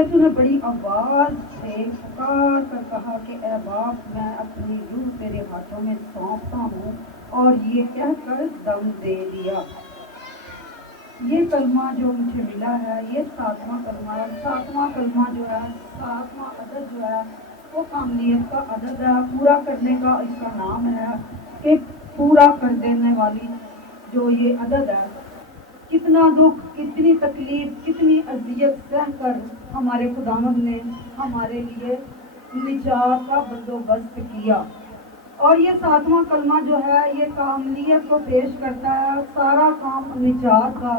یسوع نے بڑی آواز سے پکار کر کہا کہ اے باپ میں اپنی روح تیرے ہاتھوں میں سونپتا ہوں، اور یہ کہہ کر دم دے دیا۔ یہ کلمہ جو مجھے ملا ہے یہ 7واں کلمہ ہے۔ 7واں کلمہ جو ہے، 7واں عدد جو ہے وہ کاملیت کا عدد ہے، پورا کرنے کا اس کا نام ہے کہ پورا کر دینے والی جو یہ عدد ہے۔ کتنا دکھ، کتنی تکلیف، کتنی اذیت سہ کر ہمارے خداوند نے ہمارے لیے نجات کا بندوبست کیا۔ اور یہ 7واں کلمہ جو ہے یہ کاملیت کو پیش کرتا ہے۔ سارا کام نجات کا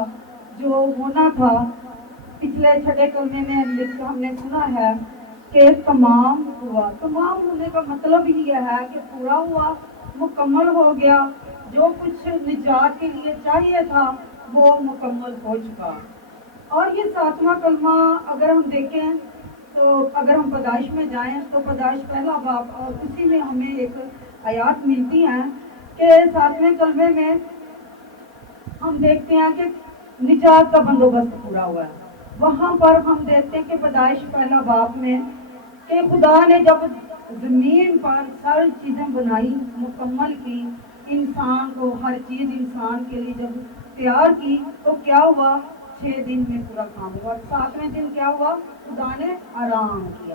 جو ہونا تھا، پچھلے 6 کلمے میں ہم نے سنا ہے کہ تمام ہوا۔ تمام ہونے کا مطلب ہی یہ ہے کہ پورا ہوا، مکمل ہو گیا، جو کچھ نجات کے لیے چاہیے تھا وہ مکمل ہو چکا۔ اور یہ 7واں کلمہ اگر ہم دیکھیں تو اگر ہم پیدائش میں جائیں تو پیدائش پہلا باب، اور اسی میں ہمیں ایک آیات ملتی ہیں کہ 7ویں کلمے میں ہم دیکھتے ہیں کہ نجات کا بندوبست پورا ہوا ہے۔ وہاں پر ہم دیکھتے ہیں کہ پیدائش پہلا باب میں کہ خدا نے جب زمین پر ساری چیزیں بنائی، مکمل کی، انسان کو ہر چیز انسان کے لیے جب تیار کی تو کیا ہوا؟ 6 دن میں پورا کام ہوا۔ 7ویں دن کیا ہوا؟ خدا نے آرام کیا۔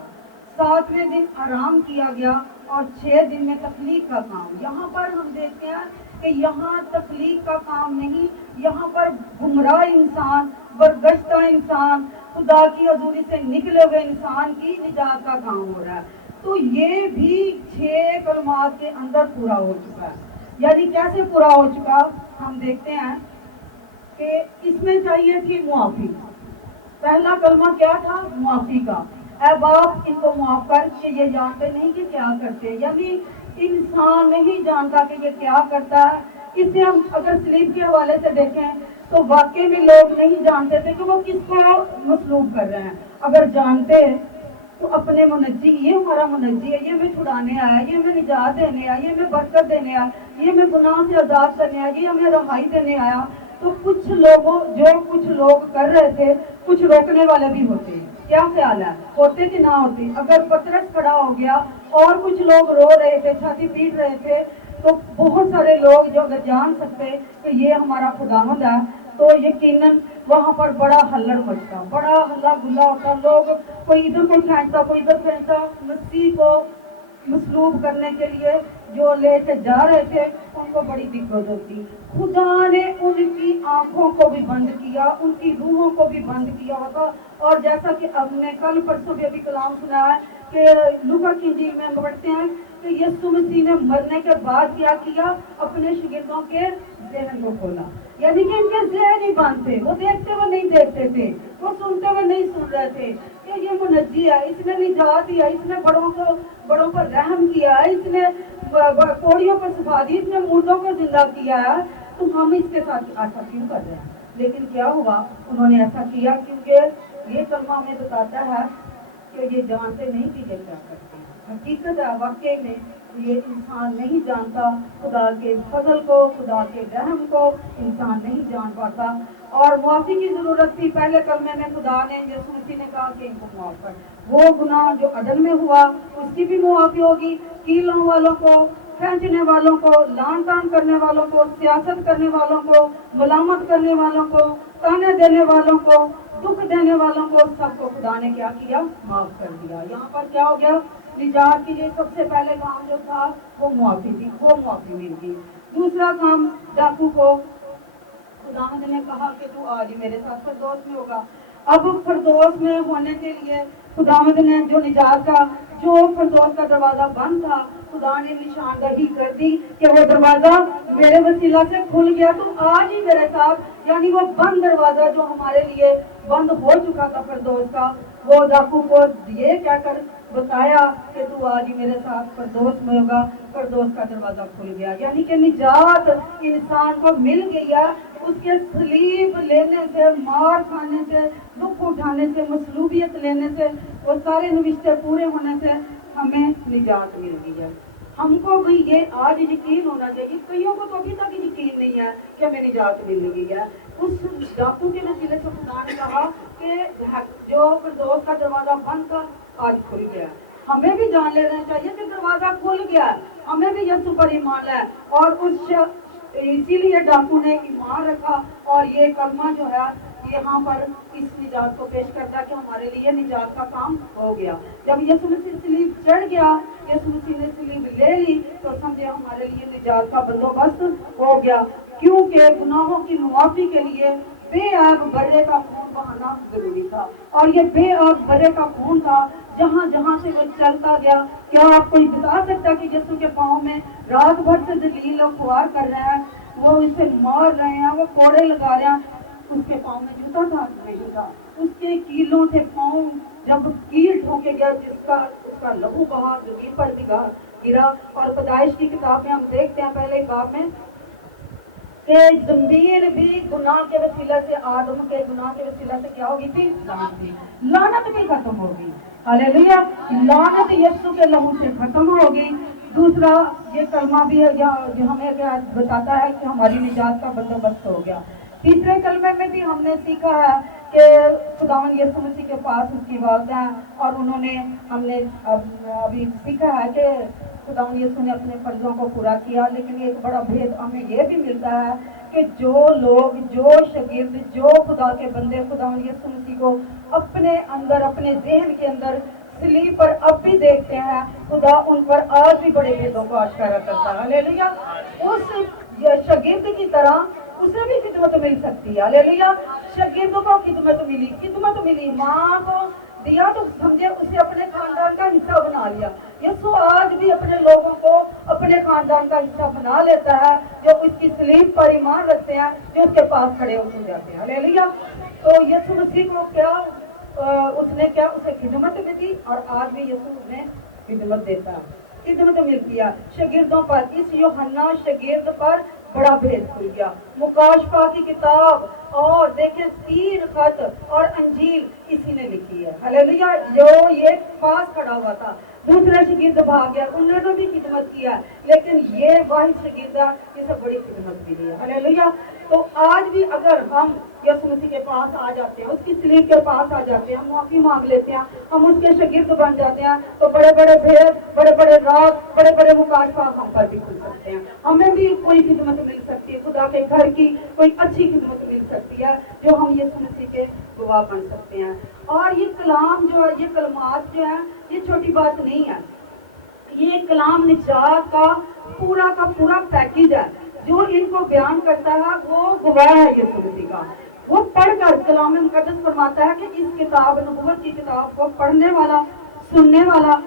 7ویں دن آرام کیا گیا اور 6 دن میں تخلیق کا کام۔ یہاں پر ہم دیکھتے ہیں کہ یہاں تخلیق کا کام نہیں، یہاں پر گمراہ انسان، برگشتہ انسان، خدا کی حضوری سے نکلے ہوئے انسان کی نجات کا کام ہو رہا ہے۔ تو یہ بھی 6 کلمات کے اندر پورا ہو چکا ہے۔ یعنی کیسے پورا ہو چکا؟ ہم دیکھتے ہیں کہ اس میں چاہیے تھی معافی۔ پہلا کلمہ کیا تھا؟ معافی کا۔ اے باپ ان کو معاف کر کے یہ جانتے نہیں کہ کیا کرتے۔ یعنی انسان نہیں جانتا کہ یہ کیا کرتا ہے۔ اسے ہم اگر سلیب کے حوالے سے دیکھیں تو واقعی میں لوگ نہیں جانتے تھے کہ وہ کس کو مصلوب کر رہے ہیں۔ اگر جانتے تو اپنے منجی، یہ ہمارا منجی ہے، یہ ہمیں چھڑانے آیا، یہ ہمیں نجات دینے آیا، یہ ہمیں برکت دینے آیا، یہ ہمیں گناہ سے آزاد کرنے آیا، یہ ہمیں رہائی دینے آیا۔ تو کچھ لوگوں جو کچھ لوگ کر رہے تھے، کچھ روکنے والے بھی ہوتے ہیں۔ کیا خیال ہے؟ ہوتے کہ نہ ہوتے؟ اگر پترس کھڑا ہو گیا اور کچھ لوگ رو رہے تھے، چھاتی پیٹ رہے تھے، تو بہت سارے لوگ جو اگر جان سکتے کہ یہ ہمارا خداوند ہے تو یقیناً وہاں پر بڑا ہلڑ مچتا، بڑا ہلا گلا ہوتا، لوگ کوئی ادھر کو کھینچتا، کوئی ادھر کھینچتا، مسیح کو مصلوب کرنے کے لیے جو لے کے جا رہے تھے ان کو بڑی دقت ہوتی۔ خدا نے ان کی آنکھوں کو بھی بند کیا، ان کی روحوں کو بھی بند کیا ہوتا۔ اور جیسا کہ ہم نے کل پرسوں بھی ابھی کلام سنا ہے کہ لوکا کی انجیل میں ہم پڑھتے ہیں کہ یسوع مسیح نے مرنے کے بعد کیا کیا؟ اپنے شاگردوں کے ذہن کو کھولا۔ یعنی کہ ان کے ذہن ہی بند تھے، وہ دیکھتے ہوئے نہیں دیکھتے تھے، وہ سنتے ہوئے نہیں سن رہے تھے کہ یہ منجی ہے، اس نے نجات دیا، اس نے بڑوں پر رحم کیا ہے، اس نے کوڑیوں کو شفا دی، اس نے مردوں کو زندہ کیا ہے، تو ہم اس کے ساتھ ایسا کیوں کر رہے ہیں؟ لیکن کیا ہوا؟ انہوں نے ایسا کیا کیونکہ یہ کلمہ ہمیں بتاتا ہے کہ یہ جانتے نہیں کہ یہ کیا کرتے ہیں۔ حقیقت ہے واقعی میں یہ انسان نہیں جانتا خدا کے فضل کو، خدا کے رحم کو انسان نہیں جان پاتا۔ اور معافی کی ضرورت تھی۔ پہلے کلمے میں خدا نے یسوع مسیح نے کہا کہ ان کو معاف کر، وہ گناہ جو عدل میں ہوا اس کی بھی معافی ہوگی۔ کیلوں والوں کو، کھینچنے والوں کو، لان تان کرنے والوں کو، سیاست کرنے والوں کو، ملامت کرنے والوں کو، تانے دینے والوں کو، دکھ دینے والوں کو، سب کو خدا نے کیا کیا؟ معاف کر دیا۔ یہاں پر کیا ہو گیا؟ نجات کے لیے سب سے پہلے کام جو تھا وہ معافی تھی، وہ معافی مل گئی۔ دوسرا کام، ڈاکو کو خداوند نے کہا کہ تو آج میرے ساتھ فردوس میں ہوگا۔ اب فردوس میں ہونے کے لیے خداوند نے جو نجات کا، جو فردوس کا دروازہ بند تھا، خدا نے نشاندہی کر دی کہ وہ دروازہ میرے وسیلہ سے کھل گیا، تو آج ہی میرے ساتھ۔ یعنی وہ بند دروازہ جو ہمارے لیے بند ہو چکا تھا فردوس کا، وہ ڈاکو کو یہ کہہ کر بتایا کہ تو آج ہی میرے ساتھ فردوس میں ہوگا، فردوس کا دروازہ کھل گیا۔ یعنی کہ نجات انسان کو مل گئی ہے، اس کے صلیب لینے سے، مار کھانے سے، دکھ اٹھانے سے، مصلوبیت لینے سے، وہ سارے نوشتے پورے ہونے سے ہمیں نجات مل گئی ہے۔ ہم کو بھی یہ آج یقین ہونا چاہیے، کئیوں کو تو ابھی تک یقین نہیں ہے کہ ہمیں نجات مل گئی ہے۔ اس ڈاکو کے وسیلے سے خدا نے کہا کہ جو فردوس کا دروازہ بند تھا آج کھل گیا۔ ہمیں بھی جان لینا چاہیے کہ دروازہ کھل گیا، ہمیں بھی یسوع پر ایمان ہے، اور اسی لیے ڈاکو نے ایمان رکھا، اور یہ کلمہ جو ہے یہاں پر اس نجات کو پیش کرتا ہے کہ ہمارے لیے نجات کا کام ہو گیا۔ جب یسوع مسیح صلیب چڑھ گیا، یسوع مسیح نے صلیب لے لی، تو سمجھے ہمارے لیے نجات کا بندوبست ہو گیا، کیونکہ گناہوں کی معافی کے لیے بے عیب بڑے کا خون بہانا ضروری تھا، اور یہ بے عیب بڑے کا خون تھا جہاں جہاں سے وہ چلتا گیا۔ کیا آپ کوئی بتا سکتا کہ یسوع کے پاؤں میں رات بھر سے دلیل و خوار کر رہے ہیں، وہ اسے مار رہے ہیں، وہ کوڑے لگا رہے ہیں، اس کے پاؤں میں جوتا تھا؟ نہیں تھا۔ اس کے کیلوں سے پاؤں جب کیل ٹھوکے گیا، اس کا لہو بہا زمین پر گرا، اور پیدائش کی کتاب میں ہم دیکھتے ہیں پہلے باب میں کہ زمین بھی گناہ کے وسیلہ سے، آدم کے گناہ کے وسیلہ سے کیا ہوگی تھی؟ لعنت بھی ختم ہوگی۔ ہاللیلویا، لعنت یسوع کے لہو سے ختم ہوگی۔ دوسرا یہ کلمہ بھی ہے جو ہمیں کیا بتاتا ہے کہ ہماری نجات کا بندوبست ہو گیا۔ تیسرے کلمے میں بھی ہم نے سیکھا ہے کہ خداوند یسوع مسیح کے پاس اس کی والدہ، اور انہوں نے ہم نے ابھی سیکھا ہے کہ خداوند یسوع نے اپنے فرضوں کو پورا کیا، لیکن ایک بڑا بھید ہمیں یہ بھی ملتا ہے کہ جو لوگ، جو شاگرد، جو خدا کے بندے خداوند یسوع مسیح کو اپنے اندر، اپنے ذہن کے اندر صلیب پر اب بھی دیکھتے ہیں، خدا ان پر آج بھی بڑے بھیدوں کو آشکارا کرتا ہے۔ ہاللیلویا، اس شاگرد کی طرح اسے بھی خدمت مل سکتی ہے۔ ہاللیلویا، شاگردوں کو خدمت ملی، ماں کو دیا تو سمجھے اسے اپنے خاندان کا حصہ بنا لیا۔ یسوع آج بھی اپنے لوگوں کو اپنے خاندان کا حصہ بنا لیتا ہے، جو اس کی صلیب پر ایمان رکھتے ہیں، جو اس کے پاس کھڑے ہو جاتے ہیں۔ ہاللیلویا، تو یسوع مسیح کو کیا اس نے کیا اسے خدمت میں دی، اور آج بھی یسوع نے خدمت دیتا ہے، خدمت ملتی ہے شاگردوں پر۔ اس یوحنا شاگرد پر بڑا بھید کھل گیا۔ مکاشفہ کی کتاب اور دیکھیں 3 خط اور انجیل اسی نے لکھی ہے۔ ہاللیلویا، جو یہ پاس کھڑا ہوا تھا، دوسرا شاگرد بھاگ گیا، انہوں نے بھی خدمت کیا، لیکن یہ واحد شاگرد ہے جسے بڑی خدمت ملی ہے۔ ہاللیلویا، تو آج بھی اگر ہم یسوع مسیح کے پاس آ جاتے ہیں، اس کی صلیب کے پاس آ جاتے ہیں، ہم معافی مانگ لیتے ہیں، ہم اس کے شاگرد بن جاتے ہیں، تو بڑے بڑے بھید، بڑے بڑے راز، بڑے بڑے مکاشفہ ہم پر بھی کھل سکتے ہیں۔ ہمیں بھی کوئی خدمت مل سکتی ہے، خدا کے گھر کی کوئی اچھی خدمت مل سکتی ہے، جو ہم یسوع مسیح کے گواہ بن سکتے ہیں۔ اور یہ کلام جو ہے، یہ کلمات جو ہے، یہ چھوٹی بات نہیں ہے، یہ کلام نجات کا پورا پیکیج ہے۔ جو ان کو بیان کرتا ہے وہ گواہ ہے یسوع مسیح کا۔ وہ پڑھ کر کلام مقدس فرماتا ہے کہ اس کتاب، نبوت کی کتاب کو پڑھنے والا، سننے والا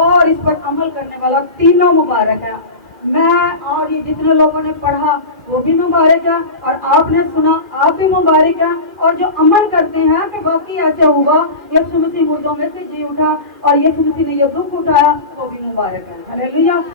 اور اس پر عمل کرنے والا تینوں مبارک ہے۔ میں اور یہ جتنے لوگوں نے پڑھا وہ بھی مبارک ہے، اور آپ نے سنا آپ بھی مبارک ہے، اور جو عمل کرتے ہیں کہ باقی ایسے ہوا یسوع مسیح مردوں میں سے جی اٹھا اور یسوع مسیح نے یہ دکھ اٹھایا، وہ بھی مبارک ہے۔ ہاللیلویا۔